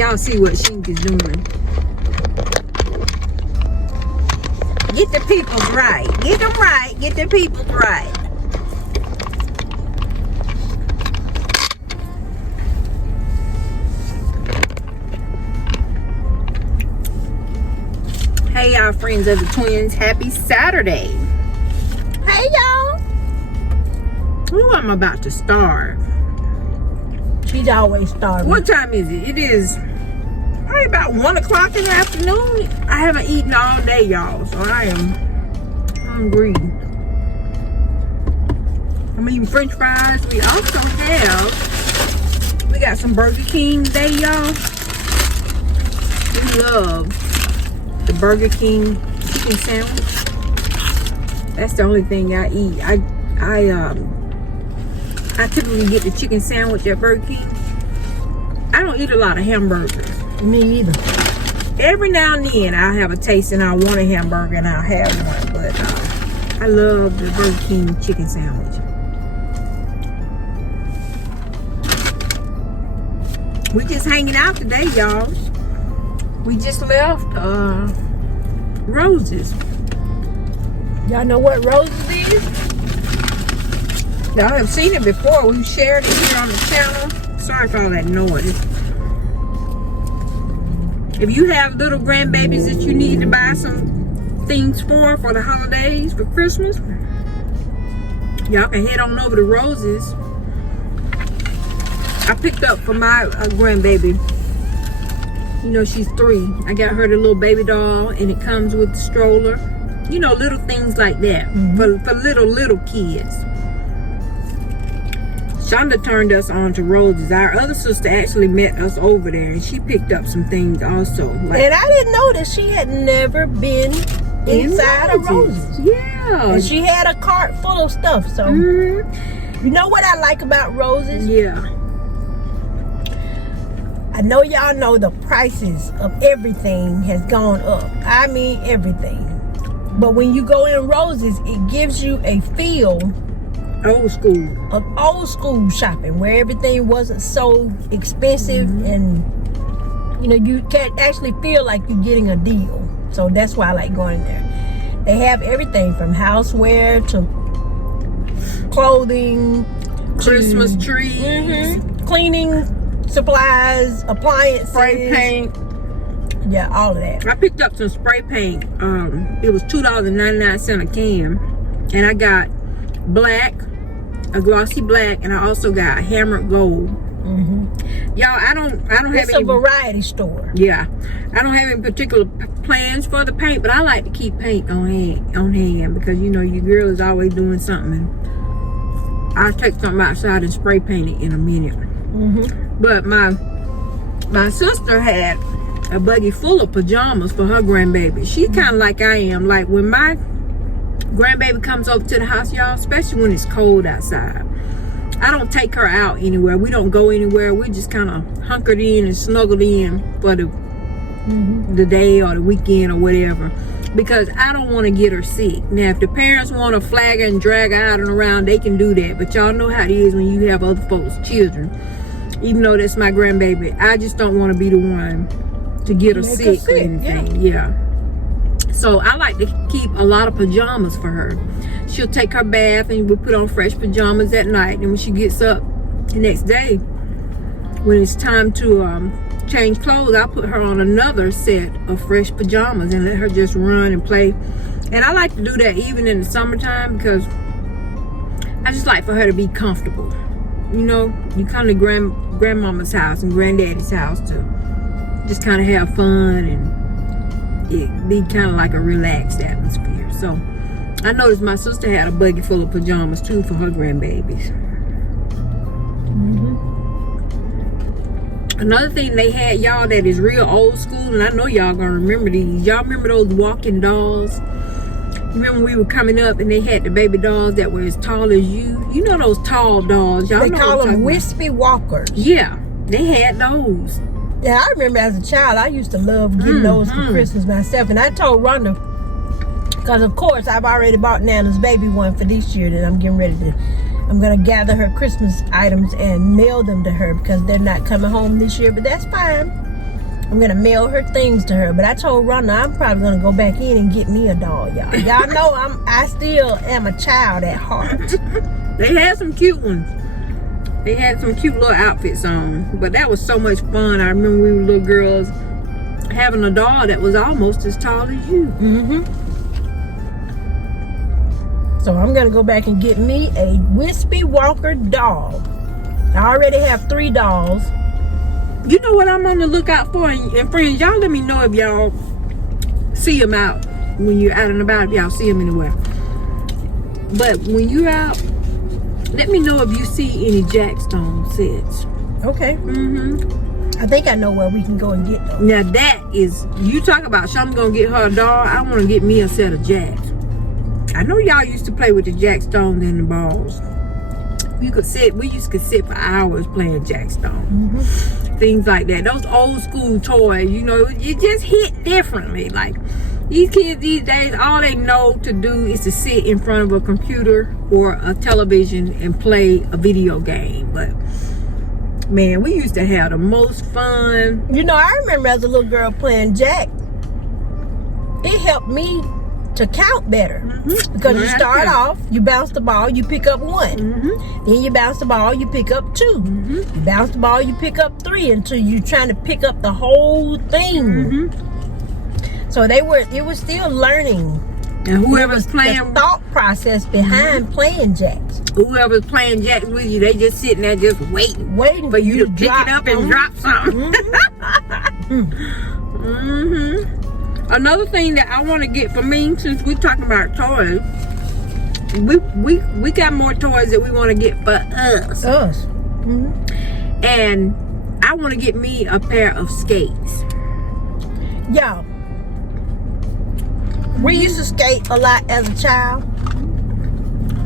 y'all see what Shink is doing. Get the people right. Get them right. Get the people right. Hey y'all, friends of the twins. Happy Saturday. Hey y'all. Ooh, I'm about to starve. She's always starving. What time is it? It is probably about 1 o'clock in the afternoon. I haven't eaten all day, y'all, so I am hungry. I'm eating French fries. We also got some Burger King today, y'all. We love the Burger King chicken sandwich. That's the only thing I eat. I typically get the chicken sandwich at Burger King. I don't eat a lot of hamburgers. Me either. Every now and then I'll have a taste and I want a hamburger and I'll have one. But I love the Burger King chicken sandwich. We just hanging out today, y'all. We just left Roses. Y'all know what Roses is? Y'all have seen it before. We've shared it here on the channel. Sorry for all that noise. If you have little grandbabies that you need to buy some things for the holidays, for Christmas, y'all can head on over to Roses. I picked up for my grandbaby. You know, she's 3. I got her the little baby doll, and it comes with the stroller. You know, little things like that for little kids. Shonda turned us on to Roses. Our other sister actually met us over there, and she picked up some things also. Like, and I didn't know that she had never been inside of Roses. Yeah. And she had a cart full of stuff. So, you know what I like about Roses? Yeah. I know y'all know the prices of everything has gone up. I mean, everything. But when you go in Roses, it gives you a feel old school shopping where everything wasn't so expensive, and you know, you can actually feel like you're getting a deal. So that's why I like going there. They have everything from houseware to clothing, Christmas trees, cleaning supplies, appliances, spray paint. Yeah, all of that. I picked up some spray paint. It was $2.99 a can, and I got black, a glossy black, and I also got hammered gold. Y'all, I don't have It's a variety store. Yeah, I don't have any particular plans for the paint, but I like to keep paint on hand because you know your girl is always doing something. I'll take something outside and spray paint it in a minute. But my sister had a buggy full of pajamas for her grandbaby. She's kind of like I am. Like when my grandbaby comes over to the house, y'all, especially when it's cold outside, I don't take her out anywhere. We don't go anywhere. We just kind of hunkered in and snuggled in for the day or the weekend or whatever, because I don't want to get her sick. Now, if the parents want to flag her and drag her out and around, they can do that. But y'all know how it is when you have other folks' children. Even though that's my grandbaby, I just don't want to be the one to get her sick or anything. Yeah. So I like to keep a lot of pajamas for her. She'll take her bath and we'll put on fresh pajamas at night. And when she gets up the next day, when it's time to change clothes, I'll put her on another set of fresh pajamas and let her just run and play. And I like to do that even in the summertime because I just like for her to be comfortable. You know, you come to grandmama's house and granddaddy's house to just kind of have fun and it be kind of like a relaxed atmosphere. So I noticed my sister had a buggy full of pajamas too for her grandbabies. Another thing they had, y'all, that is real old school, and I know y'all gonna remember these. Y'all remember those walking dolls? Remember we were coming up and they had the baby dolls that were as tall as you? You know those tall dolls. Y'all They know call them wispy walkers. Yeah, they had those. Yeah, I remember as a child, I used to love getting those for Christmas myself. And I told Rhonda, because of course I've already bought Nana's baby one for this year that I'm getting ready to, I'm going to gather her Christmas items and mail them to her because they're not coming home this year, but that's fine. I'm gonna mail her things to her. But I told Rhonda I'm probably gonna go back in and get me a doll, y'all. Y'all know I still am a child at heart. They had some cute ones. They had some cute little outfits on, but that was so much fun. I remember we were little girls having a doll that was almost as tall as you. So I'm gonna go back and get me a Wispy Walker doll. I already have 3 dolls. You know what I'm on the lookout for? And friends, y'all let me know if y'all see them out when you're out and about, if y'all see them anywhere. But when you're out, let me know if you see any Jackstone sets. Okay. I think I know where we can go and get those. Now that is, you talk about Shum gonna get her a doll. I want to get me a set of Jacks. I know y'all used to play with the Jackstones and the balls. We used to sit for hours playing Jackstone. Things like that. Those old school toys, you know, it just hit differently. Like, these kids these days, all they know to do is to sit in front of a computer or a television and play a video game. But man, we used to have the most fun. You know, I remember as a little girl playing Jack. It helped me to count better. Because you start off, you bounce the ball, you pick up 1. Then you bounce the ball, you pick up 2. You bounce the ball, you pick up 3 until you're trying to pick up the whole thing. So it was still learning. And whoever's playing, the thought process behind playing jacks. Whoever's playing jacks with you, they just sitting there just waiting for you to pick it up and drop something. Another thing that I want to get for me, since we're talking about toys, we got more toys that we want to get for us. And I want to get me a pair of skates. Y'all, we used to skate a lot as a child.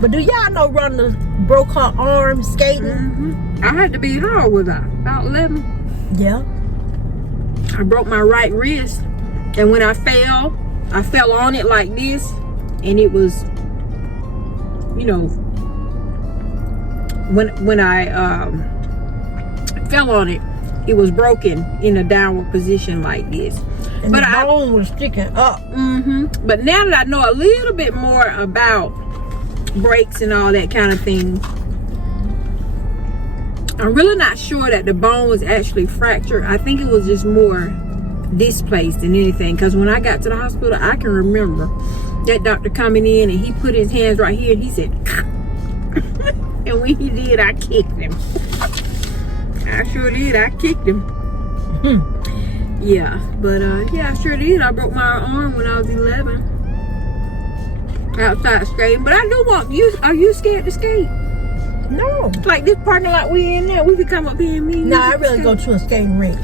But do y'all know Rhonda broke her arm skating? I had to be, how old was I? About 11. Yeah. I broke my right wrist. And when I fell on it like this. And it was, you know, when I fell on it, it was broken in a downward position like this. And but the bone was sticking up. But now that I know a little bit more about breaks and all that kind of thing, I'm really not sure that the bone was actually fractured. I think it was just more displaced than anything. Because when I got to the hospital, I can remember that doctor coming in and he put his hands right here and he said, and when he did, I kicked him. I sure did. I kicked him. Yeah, but yeah, I sure did. I broke my arm when I was 11. Outside skating. But I do want you. Are you scared to skate? No. Like this parking lot we in there, we could come up here and meet. No, I really go to a skating rink.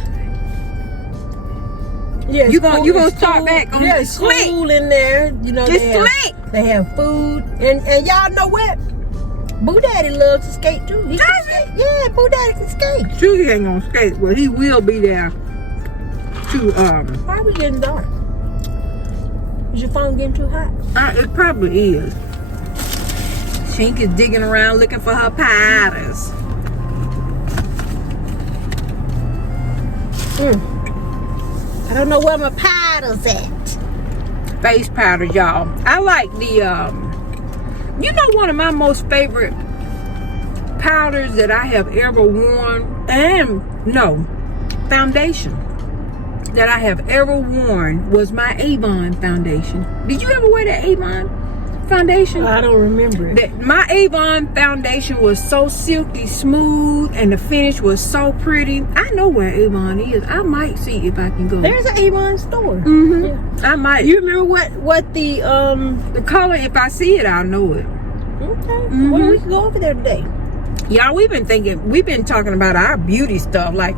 Yeah, you gonna start back on the slick. School in there, you know. They have food, and y'all know what? Boo Daddy loves to skate too. He can skate. Yeah, Boo Daddy can skate. Sure, he ain't gonna skate, but he will be there. Why are we getting dark? Is your phone getting too hot? It probably is. Shink is digging around looking for her powders. I don't know where my powder's at. Face powder, y'all. I like the you know, one of my most favorite powders that I have ever worn, foundation that I have ever worn was my Avon foundation. Did you ever wear that Avon foundation? I don't remember it. My Avon foundation was so silky smooth and the finish was so pretty. I know where Avon is. I might see if I can go. There's an Avon store. Yeah. I might. You remember what the color? If I see it, I'll know it. Okay. Well, we can go over there today. Y'all, we've been talking about our beauty stuff. Like,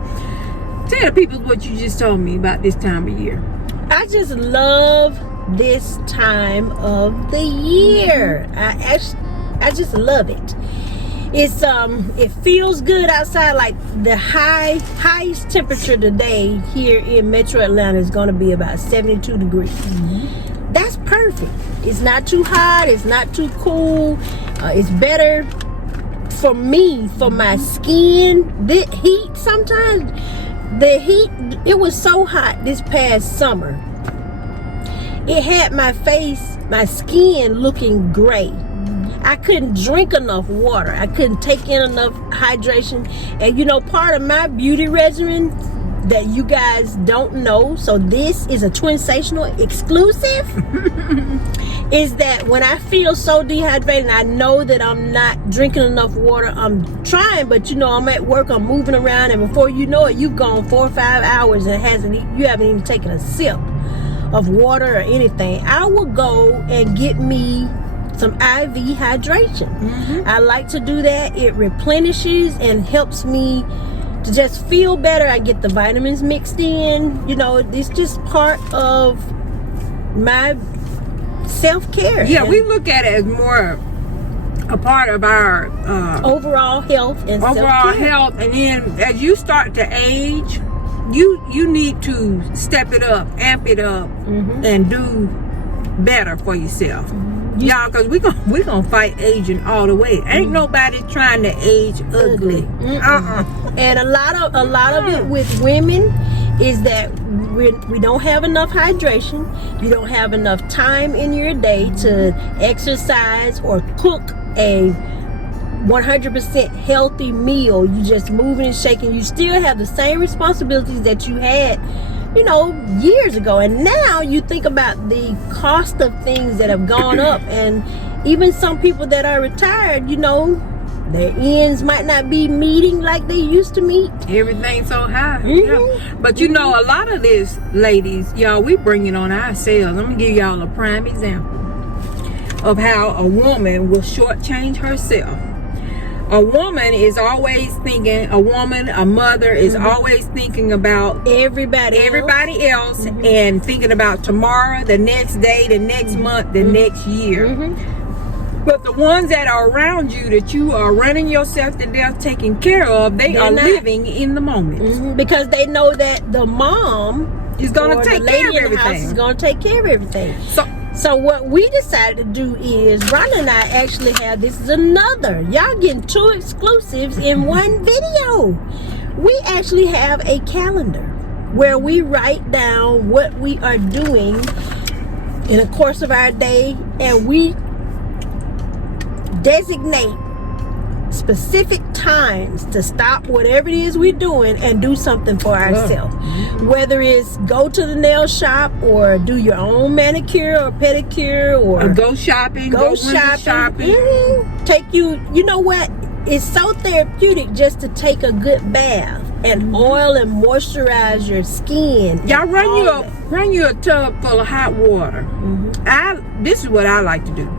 tell the people what you just told me about this time of year. I just love this time of the year. I just love it. It's it feels good outside. Like the highest temperature today here in Metro Atlanta is going to be about 72 degrees. That's perfect. It's not too hot. It's not too cool. It's better for me, for my skin. The heat sometimes the heat, it was so hot this past summer. It had my face, my skin looking gray. I couldn't drink enough water. I couldn't take in enough hydration. And you know, part of my beauty regimen that you guys don't know, so this is a Twinsational exclusive, is that when I feel so dehydrated, I know that I'm not drinking enough water. I'm trying, but you know, I'm at work, I'm moving around, and before you know it, you've gone 4 or 5 hours and you haven't even taken a sip of water or anything. I will go and get me some IV hydration. I like to do that. It replenishes and helps me to just feel better. I get the vitamins mixed in. You know, it's just part of my self-care. Yeah, we look at it as more a part of our overall health and overall self-care. health. And then as you start to age, you need to step it up, amp it up, and do better for yourself. Y'all, because we gonna fight aging all the way. Ain't nobody trying to age ugly. And a lot of it with women is that we don't have enough hydration. You don't have enough time in your day to exercise or cook a 100% healthy meal. You just moving and shaking. You still have the same responsibilities that you had, you know, years ago. And now you think about the cost of things that have gone up, and even some people that are retired, you know, their ends might not be meeting like they used to meet. Everything's so high. Yeah. But you know, a lot of this, ladies, y'all, we bring it on ourselves. I'm gonna give y'all a prime example of how a woman will shortchange herself. A woman is always thinking, a mother is always thinking about everybody else and thinking about tomorrow, the next day, the next month, the next year. But the ones that are around you that you are running yourself to death taking care of, they are living in the moment. Because they know that the mom is going to take care of in the house everything. is going to take care of everything. So what we decided to do is, Rhonda and I actually have, this is another, y'all getting 2 exclusives in one video. We actually have a calendar where we write down what we are doing in the course of our day, and we designate specific times to stop whatever it is we're doing and do something for ourselves. Whether it's go to the nail shop or do your own manicure or pedicure or go shopping, go shopping. Take you know what? It's so therapeutic just to take a good bath and oil and moisturize your skin. Y'all run you a tub full of hot water. This is what I like to do.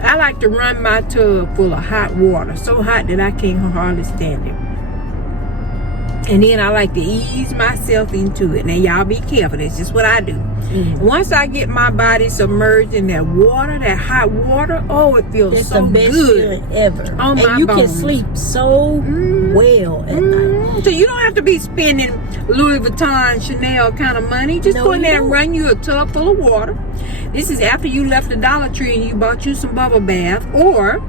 I like to run my tub full of hot water, so hot that I can't hardly stand it. And then I like to ease myself into it. Now y'all be careful, that's just what I do. Once I get my body submerged in that water, that hot water, oh, it feels it's so the best good feeling ever. on and my you bones. can sleep so well at night. So you don't have to be spending Louis Vuitton, Chanel kind of money. Just go in there and run you a tub full of water. This is after you left the Dollar Tree and you bought you some bubble bath, or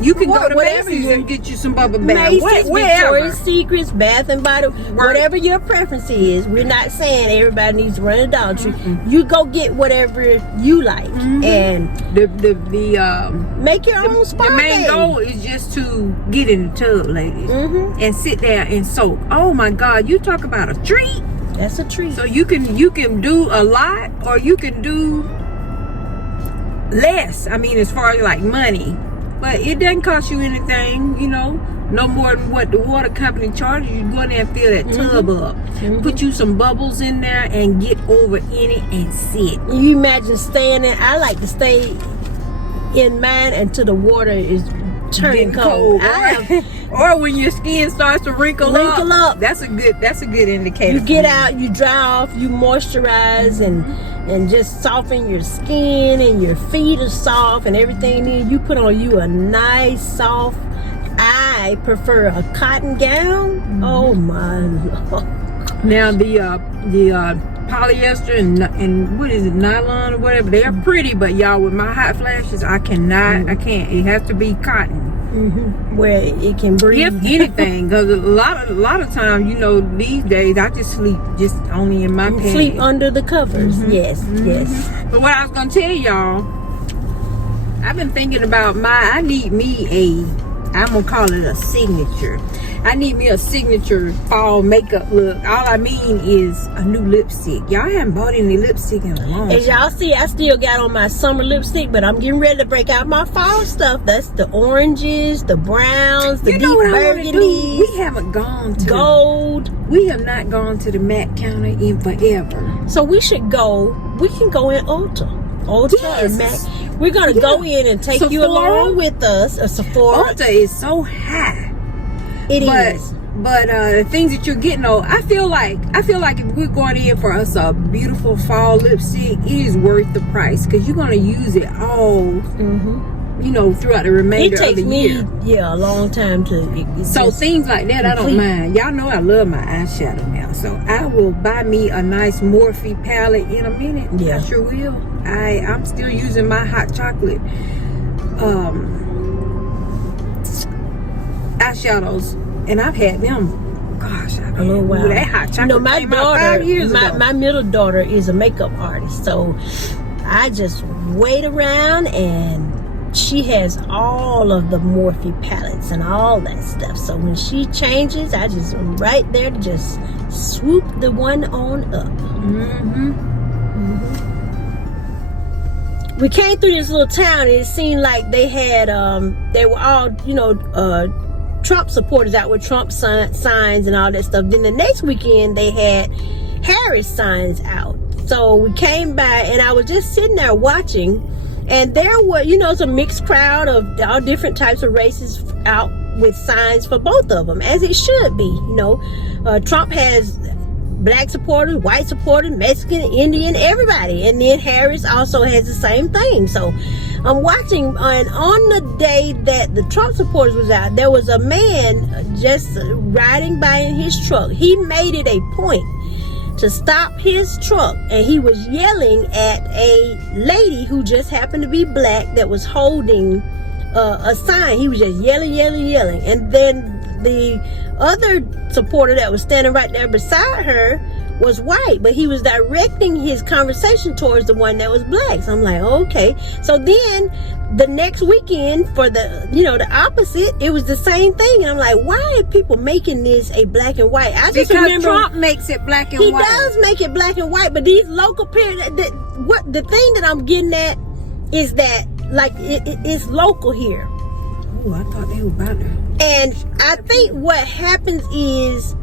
you can go to Macy's and get you some bubble bath. Macy's, Victoria's Secrets, Bath and Body, whatever your preference is. We're not saying everybody needs to run a Dollar Tree. You go get whatever you like, and make your own spa. The main goal is just to get in the tub, ladies, and sit there and soak. Oh my God, you talk about a treat. That's a treat. So you can do a lot, or you can do less. I mean, as far as like money. But it doesn't cost you anything, you know, no more than what the water company charges. You go in there and fill that tub up. Put you some bubbles in there and get over in it and sit. You imagine staying in. I like to stay in mine until the water is turning cold. Or when your skin starts to wrinkle up. That's a good indicator. You get out, you dry off, you moisturize and just soften your skin, and your feet are soft and everything. Then you put on you a nice soft, I prefer a cotton gown. Oh my Lord. Now the polyester and what is it, nylon or whatever. They're pretty, but y'all, with my hot flashes, I cannot. I can't. It has to be cotton. Where it can breathe. If anything, because a lot of times, you know, these days I just sleep just only in my pants. Sleep under the covers. Yes. But what I was gonna tell y'all, I've been thinking about I need me I'm gonna call it a signature. I need me a signature fall makeup look. All I mean is a new lipstick. Y'all haven't bought any lipstick in a long time. As y'all see, I still got on my summer lipstick, but I'm getting ready to break out my fall stuff. That's the oranges, the browns, the deep burgundies. We haven't gone to gold. We have not gone to the MAC counter in forever. So we should go. We can go in Ulta. Ulta and MAC. We're gonna go in and take you along with us. A Sephora. Ulta is so high. It is. But the things that you're getting on, I feel like if we're going in for us a beautiful fall lipstick, it is worth the price because you're gonna use it all, you know, throughout the remainder of the year. It takes me, a long time to. So things like that, I don't mind. Y'all know I love my eyeshadow now, so I will buy me a nice Morphe palette in a minute. Yeah, I sure will. I'm still using my hot chocolate eyeshadows, and I've had them. Gosh, a little while. That hot chocolate my daughter, 5 years ago. My middle daughter is a makeup artist, so I just wait around, and she has all of the Morphe palettes and all that stuff. So when she changes, I just am right there to just swoop the one on up. We came through this little town, and it seemed like they had they were all, Trump supporters out with Trump signs and all that stuff. Then the next weekend they had Harris signs out. So we came by, and I was just sitting there watching, and there were, it's a mixed crowd of all different types of races out with signs for both of them, as it should be. Trump has black supporters, white supporters, Mexican, Indian, everybody. And then Harris also has the same thing. So I'm watching, and on the day that the Trump supporters was out, there was a man just riding by in his truck. He made it a point to stop his truck, and he was yelling at a lady who just happened to be black that was holding a sign. He was just yelling. And then the other supporter that was standing right there beside her was white, but he was directing his conversation towards the one that was black. So I'm like, okay. So then the next weekend for the opposite, it was the same thing. And I'm like, why are people making this a black and white? I just remember Trump makes it black and white. He does make it black and white, but these local parents, the thing that I'm getting at is that, like, it's local here. Oh, I thought they were about to. And I think what happens is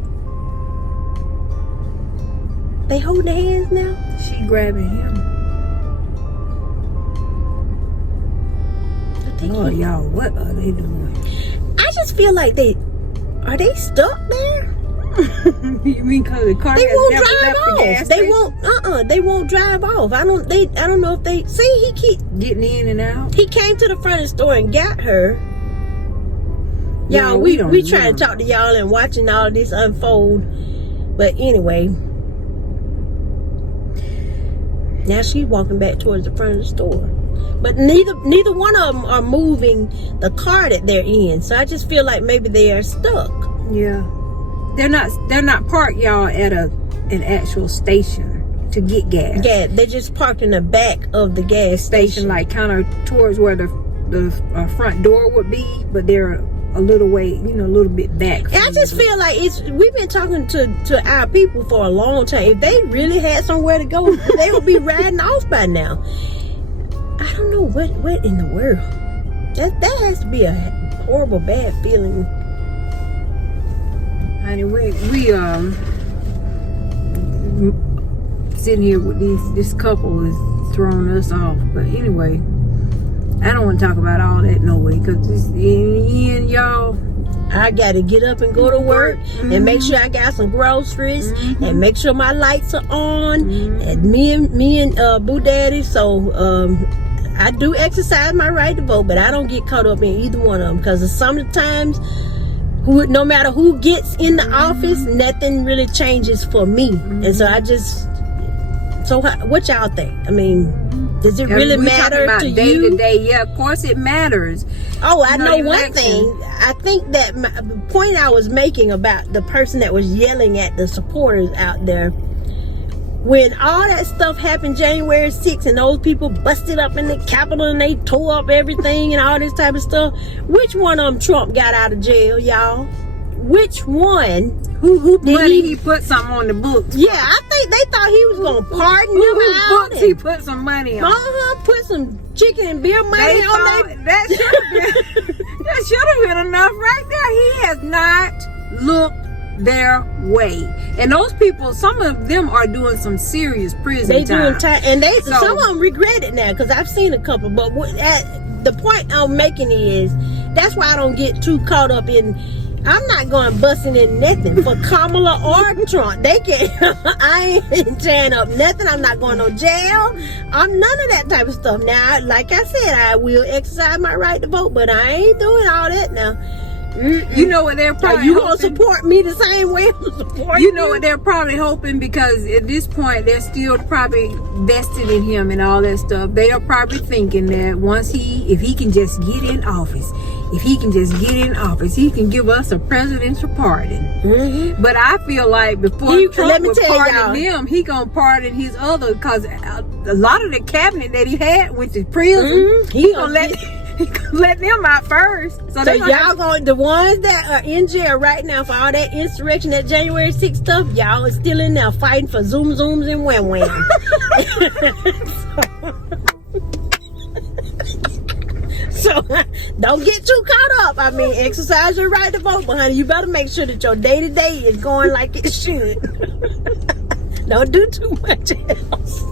they hold their hands now. She grabbing him. Lord, y'all, what are they doing? I just feel like are they stuck there? You mean because the car they has won't never drive left off. the gas They station? won't. They won't drive off. I don't know if they see. He keep getting in and out. He came to the front of the store and got her. Yeah, Y'all, we trying to talk to y'all and watching all of this unfold. But anyway, now she's walking back towards the front of the store. But neither one of them are moving the car that they're in. So I just feel like maybe they are stuck. Yeah. They're not parked, y'all, at an actual station to get gas. Yeah, they just parked in the back of the gas station, like kind of towards where the front door would be, but they're a little way, a little bit back. I just feel like we've been talking to our people for a long time. If they really had somewhere to go, they would be riding off by now. I don't know what in the world. That has to be a horrible, bad feeling. Honey, we sitting here with this couple is throwing us off. But anyway, I don't want to talk about all that no way, because in the end, y'all, I got to get up and go to work and make sure I got some groceries and make sure my lights are on. And me and Boo Daddy. So I do exercise my right to vote, but I don't get caught up in either one of them, because sometimes no matter who gets in the office, nothing really changes for me. And so I just So what y'all think? I mean, does it really matter to day you? to day? Yeah, of course it matters. Oh, I know one thing. I think that the point I was making about the person that was yelling at the supporters out there, when all that stuff happened January 6th and those people busted up in the Capitol and they tore up everything and all this type of stuff, which one of them Trump got out of jail, y'all? Which one? Who money he put something on the books? Yeah, I think they thought he was going to pardon them out. He put some money on. Put some chicken and beer money on them. That should have been enough right there. He has not looked their way, and those people, some of them are doing some serious prison time. Doing time, and some of them regret it now, because I've seen a couple. But the point I'm making is, that's why I don't get too caught up in. I'm not going busting in nothing for Kamala or Trump. They can. I ain't tearing up nothing. I'm not going to jail. I'm none of that type of stuff. Now, like I said, I will exercise my right to vote, but I ain't doing all that now. You know what they're probably you gonna support me the same way I'm supporting you? Know what they're probably hoping, because at this point they're still probably vested in him and all that stuff. They are probably thinking that if he can just get in office, he can give us a presidential pardon. Mm-hmm. But I feel like before Trump would pardon them, he gonna pardon his other, because a lot of the cabinet that he had, which is prison, he gonna let them out first. So y'all going, the ones that are in jail right now for all that insurrection, that January 6th stuff, y'all are still in there fighting for zoom zooms and wham wham. So don't get too caught up. I mean, exercise your right to vote, but honey, you better make sure that your day to day is going like it should. Don't do too much else.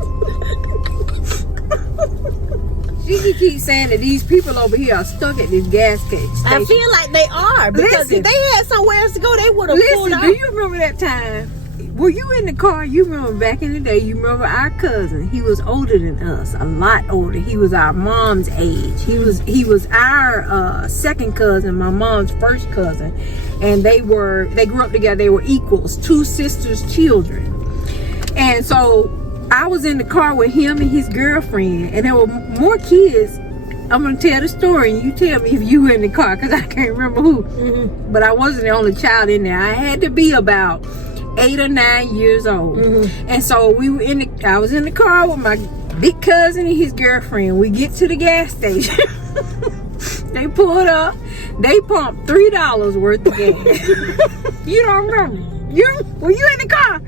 She keeps saying that these people over here are stuck at this gas station. I feel like they are, because if they had somewhere else to go, they would have pulled out. Do you remember that time? Were you in the car? You remember back in the day, you remember our cousin? He was older than us, a lot older. He was our mom's age. He was our second cousin, my mom's first cousin. And they grew up together. They were equals, two sisters' children. And so I was in the car with him and his girlfriend, and there were more kids. I'm going to tell the story, and you tell me if you were in the car, because I can't remember who. Mm-hmm. But I wasn't the only child in there. I had to be about 8 or 9 years old. Mm-hmm. And so I was in the car with my big cousin and his girlfriend. We get to the gas station. They pulled up. They pumped $3 worth of gas. You don't remember? Were you in the car?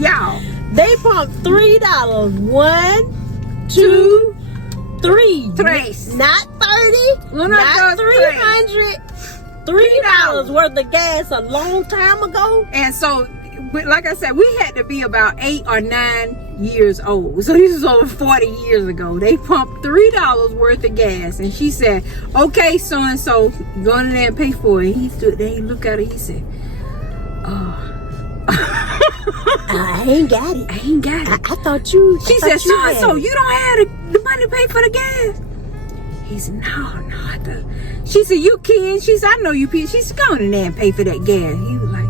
Y'all. They pumped $3. 1, 2, 3. Not 30. Not 300. $3 worth of gas a long time ago. And so, like I said, we had to be about 8 or 9 years old. So this is over 40 years ago. They pumped $3 worth of gas, and she said, "Okay, so and so, go in there and pay for it." And he stood there, he looked at her, he said, I ain't got it. I thought you. She said, "So you don't have the money to pay for the gas?" He said, No. She said, "You kidding?" She said, "I know you kidding." She said, "Go in there and pay for that gas." He was like,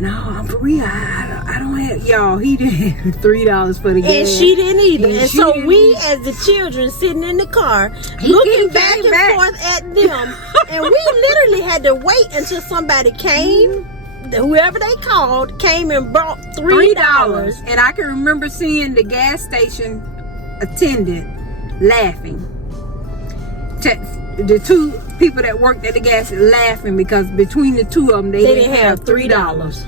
No, I'm for real. I don't have, y'all. He didn't have $3 for the gas, and she didn't either. And so we, as the children, sitting in the car, looking back and forth at them, and we literally had to wait until somebody came. Whoever they called came and brought $3. And I can remember seeing the gas station attendant laughing. The two people that worked at the gas laughing, because between the two of them, they didn't have $3.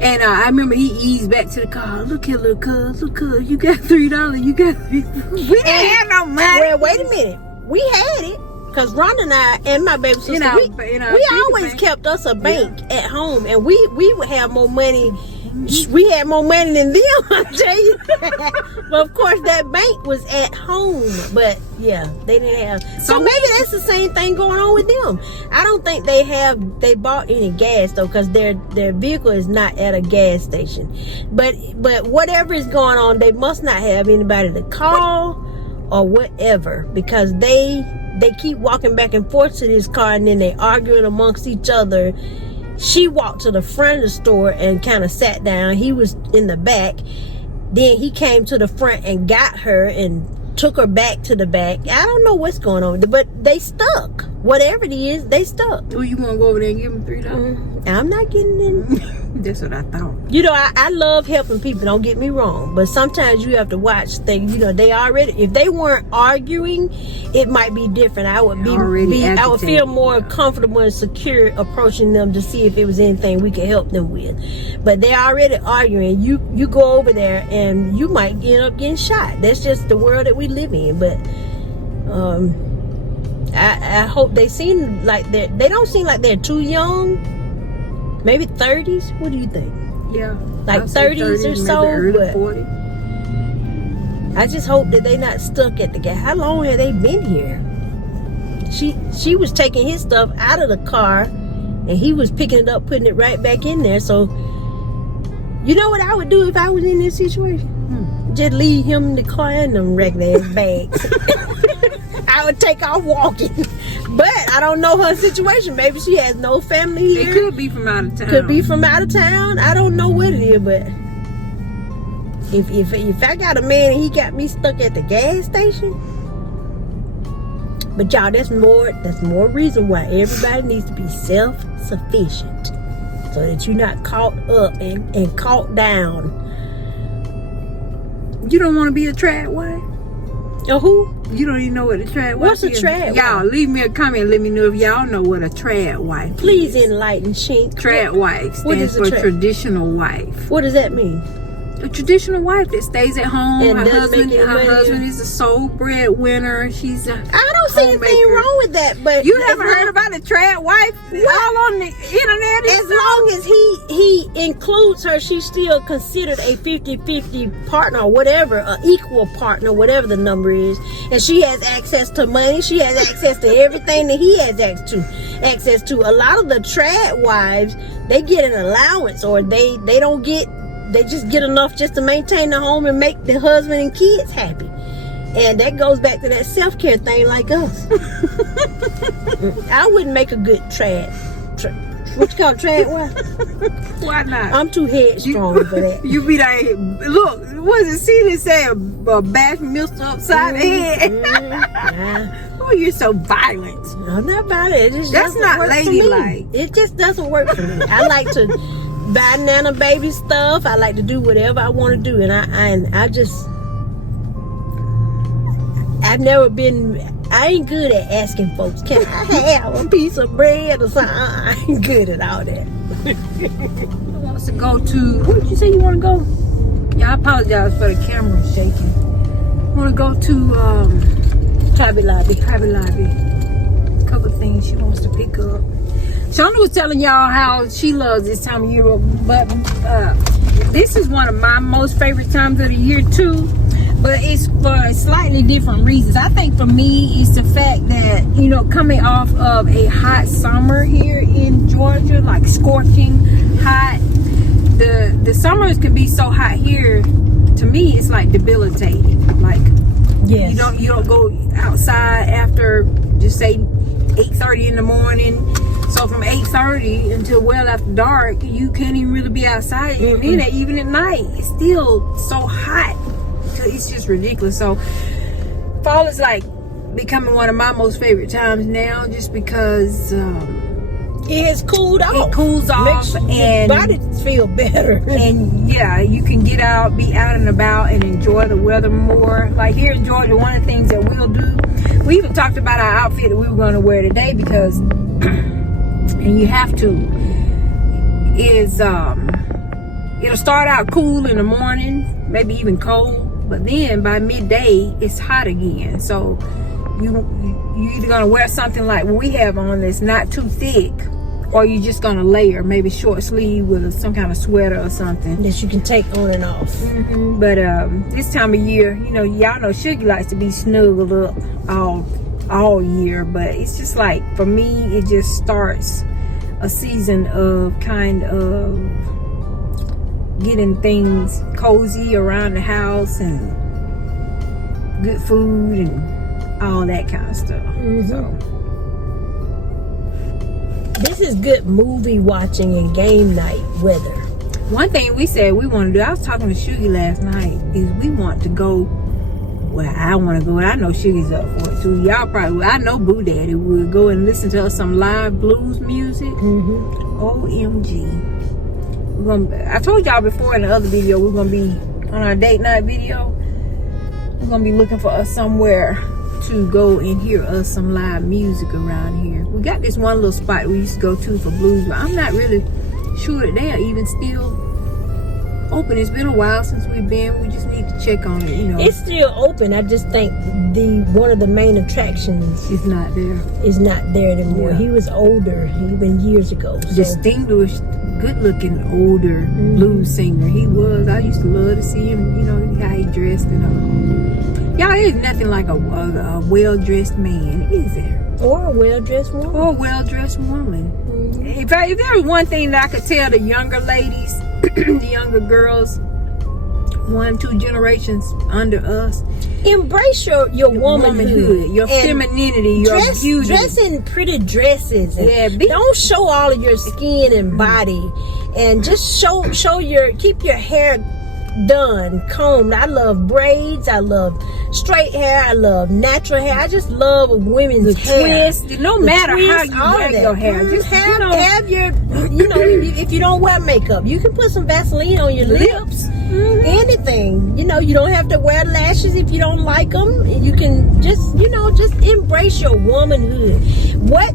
And I remember he eased back to the car. "Look here, little cuz, you got $3. You got $3. We didn't have no money." Well, wait a minute. We had it. Because Rhonda and I and my baby sister, we always kept us a bank at home, and we would have more money. We had more money than them, I'll tell you that. But of course, that bank was at home. But yeah, they didn't have. So maybe that's the same thing going on with them. I don't think they bought any gas though, because their vehicle is not at a gas station. But whatever is going on, they must not have anybody to call or whatever, because they keep walking back and forth to this car, and then they arguing amongst each other. She walked to the front of the store and kind of sat down. He was in the back. Then he came to the front and got her and took her back to the back. I don't know what's going on, but they stuck. Whatever it is, they stuck. Oh, you want to go over there and give them $3? I'm not getting in. That's what I thought. You know, I love helping people, don't get me wrong, but sometimes you have to watch things. You know, they already, if they weren't arguing, it might be different. I would I would feel more comfortable and secure approaching them to see if it was anything we could help them with. But they're already arguing. You go over there and you might end up getting shot. That's just the world that we live in. But I hope they seem like they don't seem like they're too young. Maybe 30s. What do you think? Yeah, like 30s or so. Early 40. I just hope that they not stuck at the gas. How long have they been here? She was taking his stuff out of the car, and he was picking it up, putting it right back in there. So, you know what I would do if I was in this situation? Just leave him in the car and them regular ass bags. I would take off walking. But I don't know her situation. Maybe she has no family here. It could be from out of town. Could be from out of town. I don't know what it is, but if I got a man and he got me stuck at the gas station. But y'all, that's more reason why everybody needs to be self-sufficient. So that you're not caught up and caught down. You don't want to be a trad wife? A who? You don't even know what a trad wife is? What's a trad wife? Y'all, leave me a comment and let me know if y'all know what a trad wife Please is. enlighten Chink. Trad wife stands for traditional wife. What does that mean? A traditional wife that stays at home. And her husband is a sole breadwinner. She's a I don't see anything wrong with that, but you haven't heard about a trad wife? All on the internet. As long as he includes her, she's still considered a 50-50 partner or whatever, an equal partner, whatever the number is. And she has access to money. She has access to everything that he has access to. A lot of the trad wives, they get an allowance, or they don't get. They just get enough just to maintain the home and make the husband and kids happy. And that goes back to that self-care thing like us. I wouldn't make a good what you call trad wife? Why not? I'm too headstrong for that. You be like, look, what does it see that say a bash mister upside the head? Oh, you're so violent. I'm not violent. That's not ladylike. It just doesn't work for me. I like to buy Nana baby stuff. I like to do whatever I want to do, and I ain't good at asking folks, can I have a piece of bread or something? I ain't good at all that. Who wants to go to, where did you say you want to go? Yeah, I apologize for the camera shaking. Want to go to Hobby Lobby. A couple of things she wants to pick up. Shonda was telling y'all how she loves this time of year, but this is one of my most favorite times of the year too. But it's for slightly different reasons. I think for me, it's the fact that, you know, coming off of a hot summer here in Georgia, like scorching hot. The summers can be so hot here. To me, it's like debilitating. Like, yes, you don't go outside after, just say 8:30 in the morning. So from 8:30 until well after dark, you can't even really be outside. And then even at night, it's still so hot. It's just ridiculous. So fall is like becoming one of my most favorite times now, just because it has cooled off. It cools off, and your body feel better. And yeah, you can get out, be out and about, and enjoy the weather more. Like here in Georgia, one of the things that we'll do, we even talked about our outfit that we were going to wear today, because and you have to, is it'll start out cool in the morning, maybe even cold, but then by midday it's hot again. So you either gonna wear something like what we have on that's not too thick, or you just gonna layer maybe short sleeve with some kind of sweater or something that you can take on and off. But this time of year, you know, y'all know Sugar likes to be snuggled up all year, but it's just like, for me, it just starts a season of kind of getting things cozy around the house and good food and all that kind of stuff. So This is good movie watching and game night weather. One thing we said we want to do, I was talking to Sugar last night, is we want to go, well, I want to go, and I know Sugar's up for it too. Y'all probably, I know Boo Daddy would go and listen to some live blues music. OMG. I told y'all before in the other video, we're going to be on our date night video. We're going to be looking for us somewhere to go and hear us some live music around here. We got this one little spot we used to go to for blues, but I'm not really sure that they are even still open. It's been a while since we've been. We just need to check on it, you know. It's still open. I just think one of the main attractions It's not there. is not there anymore. Yeah. He was older, even years ago. So. Distinguished, good-looking, older blues singer. He was. I used to love to see him, you know, how he dressed and all. Y'all, there's nothing like a well-dressed man, is there? Or a well-dressed woman. Or a well-dressed woman. If there was one thing that I could tell the younger ladies, the younger girls, 1-2 generations under us, embrace your womanhood, your femininity, your beauty. Dress in pretty dresses. Don't show all of your skin and body, and just keep your hair done, combed. I love braids. I love straight hair. I love natural hair. I just love women's hair. Twist. No matter how you wear your hair, just have your, if you don't wear makeup, you can put some Vaseline on your lips. Anything, you don't have to wear lashes if you don't like them. You can just embrace your womanhood. What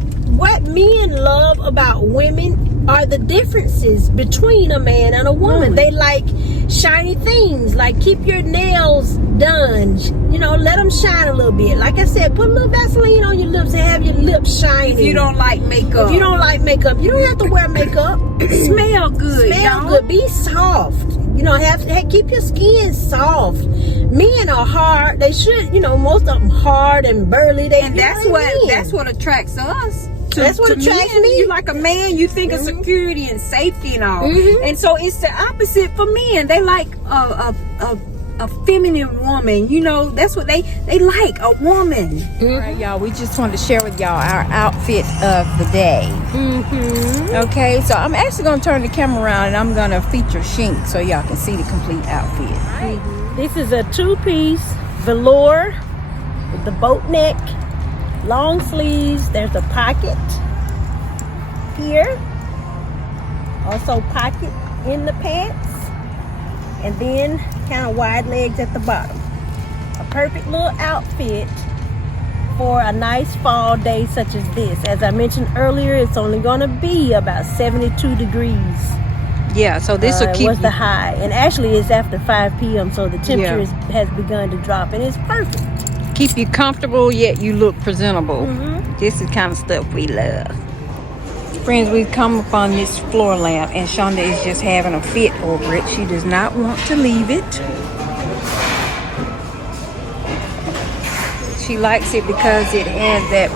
men love about women are the differences between a man and a woman. They like shiny things, like keep your nails done, let them shine a little bit. Like I said, put a little Vaseline on your lips and have your lips shiny. If you don't like makeup. You don't have to wear makeup. Smell good. Smell good. Be soft. Keep your skin soft. Men are hard. They should, most of them hard and burly. That's what attracts us. That's what attracts me. You like a man, you think of security and safety and all. And so it's the opposite for men. They like a feminine woman. That's what they like, a woman. All right, y'all, we just wanted to share with y'all our outfit of the day. Okay, so I'm actually going to turn the camera around and I'm going to feature Shink so y'all can see the complete outfit. This is a 2-piece velour with the boat neck, long sleeves. There's a pocket here, also pocket in the pants, and then kind of wide legs at the bottom. A perfect little outfit for a nice fall day such as this. As I mentioned earlier, it's only going to be about 72 degrees. Yeah, so this will keep was the high, and actually it's after 5 p.m. so the temperature has begun to drop, and it's perfect. Keep you comfortable, yet you look presentable. This is the kind of stuff we love. Friends, we've come upon this floor lamp, and Shonda is just having a fit over it. She does not want to leave it. She likes it because it has that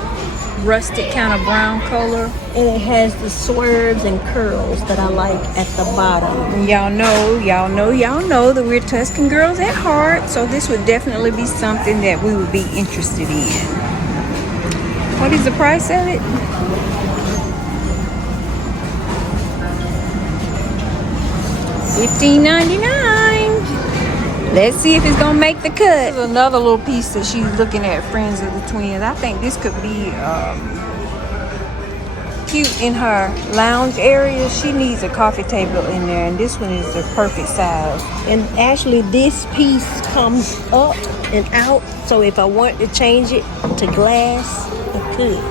rustic kind of brown color. And it has the swerves and curls that I like at the bottom. Y'all know that we're Tuscan girls at heart, so this would definitely be something that we would be interested in. What is the price of it? $15.99. Let's see if it's gonna make the cut. This is another little piece that she's looking at, friends of the twins. I think this could be cute in her lounge area. She needs a coffee table in there, and this one is the perfect size. And actually this piece comes up and out, so if I want to change it to glass, I could.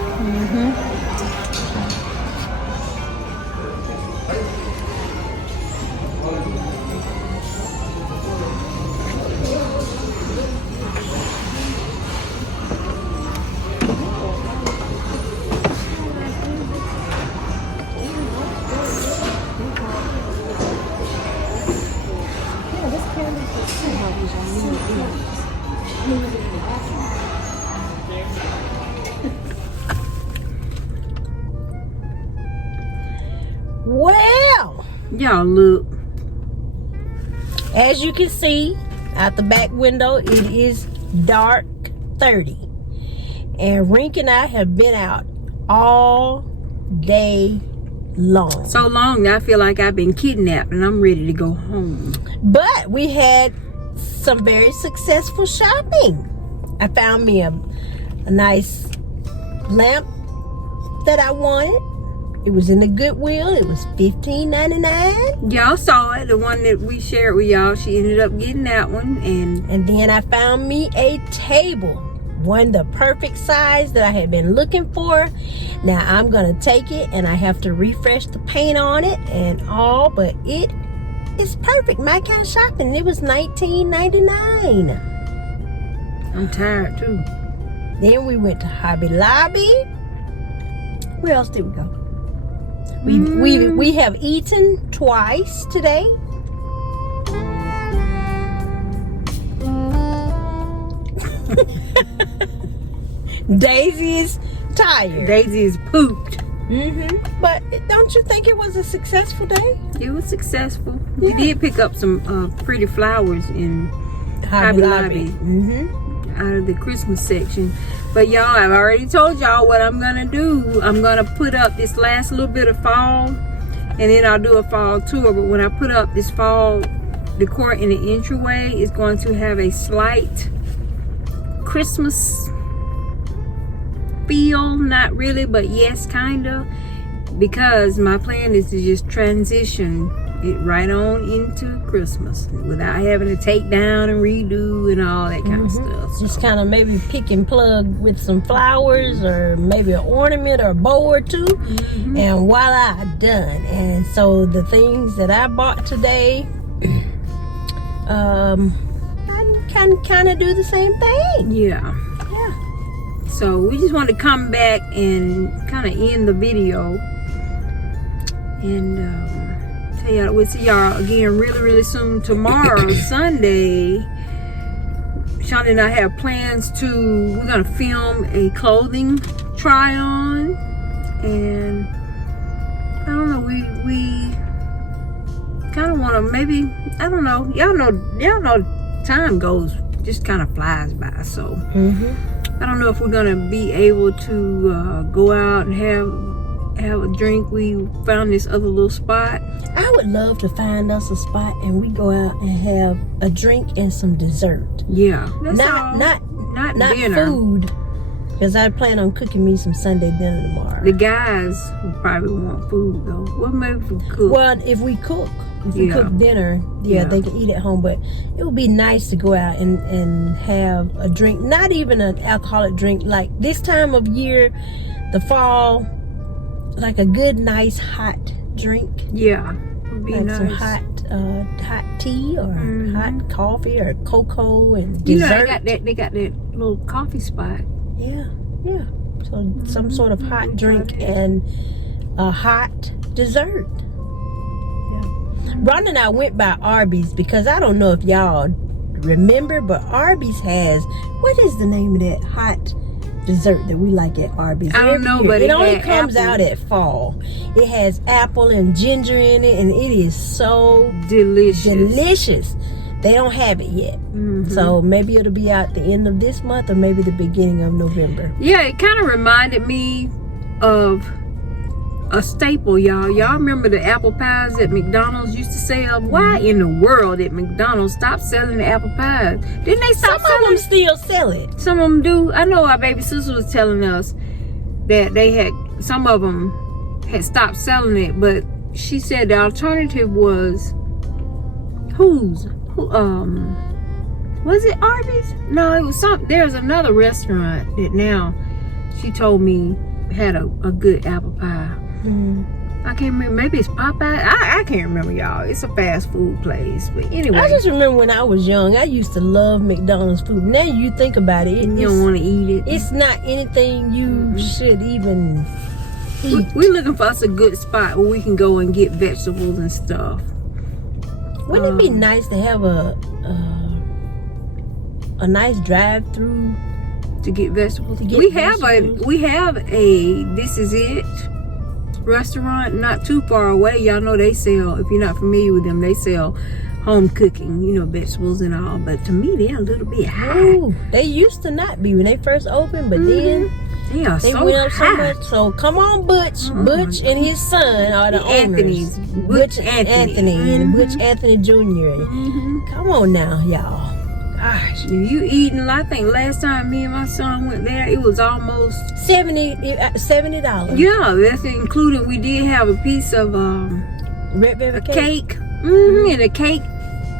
Well, y'all look. As you can see out the back window, it is dark 30. And Rink and I have been out all day long. So long that I feel like I've been kidnapped and I'm ready to go home. But we had some very successful shopping. I found me a nice lamp that I wanted. It was in the Goodwill. It was $15.99. Y'all saw it, the one that we shared with y'all. She ended up getting that one. And then I found me a table. One, the perfect size that I had been looking for. Now I'm going to take it and I have to refresh the paint on it and all. But it is perfect. My kind of shopping. It was $19.99. I'm tired too. Then we went to Hobby Lobby. Where else did we go? We have eaten twice today. Daisy is tired. Daisy is pooped. But don't you think it was a successful day? It was successful. Yeah. We did pick up some pretty flowers in Hobby Lobby. Out of the Christmas section. But y'all, I've already told y'all what I'm gonna do. I'm gonna put up this last little bit of fall and then I'll do a fall tour. But when I put up this fall decor in the entryway, it's going to have a slight Christmas feel. Not really, but yes, kinda, because my plan is to just transition it right on into Christmas without having to take down and redo and all that kind of stuff. So. Just kind of maybe pick and plug with some flowers or maybe an ornament or a bow or two, and voila, done. And so the things that I bought today, I can kind of do the same thing. Yeah. So we just wanted to come back and kind of end the video and tell y'all we'll see y'all again really soon. Tomorrow, Sunday, Shawnee and I have plans we're gonna film a clothing try on, and I don't know, we kind of want to maybe, I don't know, y'all know time goes, just kind of flies by, so I don't know if we're gonna be able to go out and have a drink. We found this other little spot. I would love to find us a spot and we go out and have a drink and some dessert. Yeah, that's not dinner. Food, because I plan on cooking me some Sunday dinner tomorrow. The guys would probably want food though. What maybe if we cook? Well, if we cook dinner, they can eat at home. But it would be nice to go out and have a drink. Not even an alcoholic drink. Like this time of year, the fall, like a good, nice, hot drink. Yeah, would be like nice. some hot tea or hot coffee or cocoa and dessert. You know, they got that little coffee spot. Yeah. So some sort of hot drink and a hot dessert. Ron and I went by Arby's because I don't know if y'all remember, but Arby's has, what is the name of that hot dessert that we like at Arby's? I don't know, but it only comes apple. out at fall. It has apple and ginger in it, and it is so delicious. They don't have it yet. So maybe it'll be out the end of this month or maybe the beginning of November. Yeah, it kind of reminded me of a staple, y'all. Y'all remember the apple pies that McDonald's used to sell? Why in the world did McDonald's stop selling the apple pies? Didn't they stop selling? Some of them still sell it. Some of them do. I know our baby sister was telling us that some of them had stopped selling it, but she said the alternative was was it Arby's? No, it was there's another restaurant that now she told me had a good apple pie. I can't remember. Maybe it's Popeye. I can't remember, y'all. It's a fast food place. But anyway, I just remember when I was young, I used to love McDonald's food. Now you think about it, you don't want to eat it. It's not anything you should even eat. We're looking for us a good spot where we can go and get vegetables and stuff. Wouldn't it be nice to have a nice drive-through to get vegetables? We have a This Is It restaurant not too far away. Y'all know they sell, if you're not familiar with them, they sell home cooking, vegetables and all. But to me, they're a little bit high. Oh, they used to not be when they first opened, but then Yeah, They so went up so high. much. So come on, Butch. Butch and his son are the Anthony's. owners. Butch Anthony and Butch Anthony Jr. Come on now, y'all. Gosh. You eating? I think last time me and my son went there, it was almost $70. Yeah, that's including. We did have a piece of Red velvet cake. And a cake,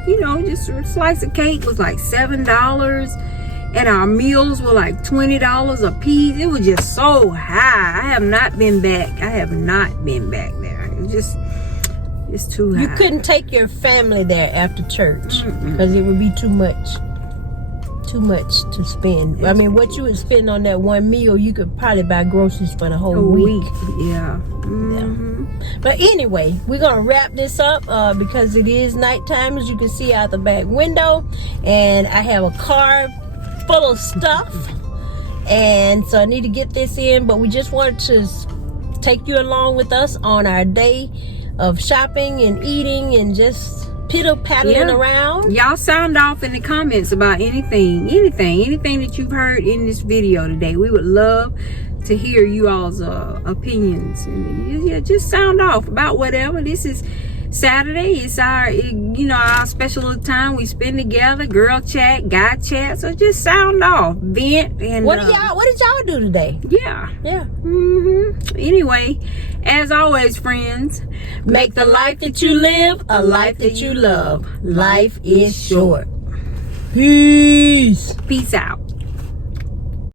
you know, just a slice of cake was like $7, and our meals were like $20 a piece. It was just so high. I have not been back there. It was just, it's too high. You couldn't take your family there after church because it would be too much to spend. I mean, what you would spend on that one meal, you could probably buy groceries for the whole week. Yeah. But anyway, we're gonna wrap this up because it is nighttime, as you can see out the back window, and I have a car full of stuff, and so I need to get this in. But we just wanted to take you along with us on our day of shopping and eating and just piddle-paddling around. Y'all sound off in the comments about anything that you've heard in this video today. We would love to hear you all's opinions, and just sound off about whatever. This is Saturday. It's our our special little time we spend together, girl chat, guy chat. So just sound off, vent. And what did y'all do today? Yeah. Anyway, as always, friends, make the life that you live a life that you love. Life is short. Peace out.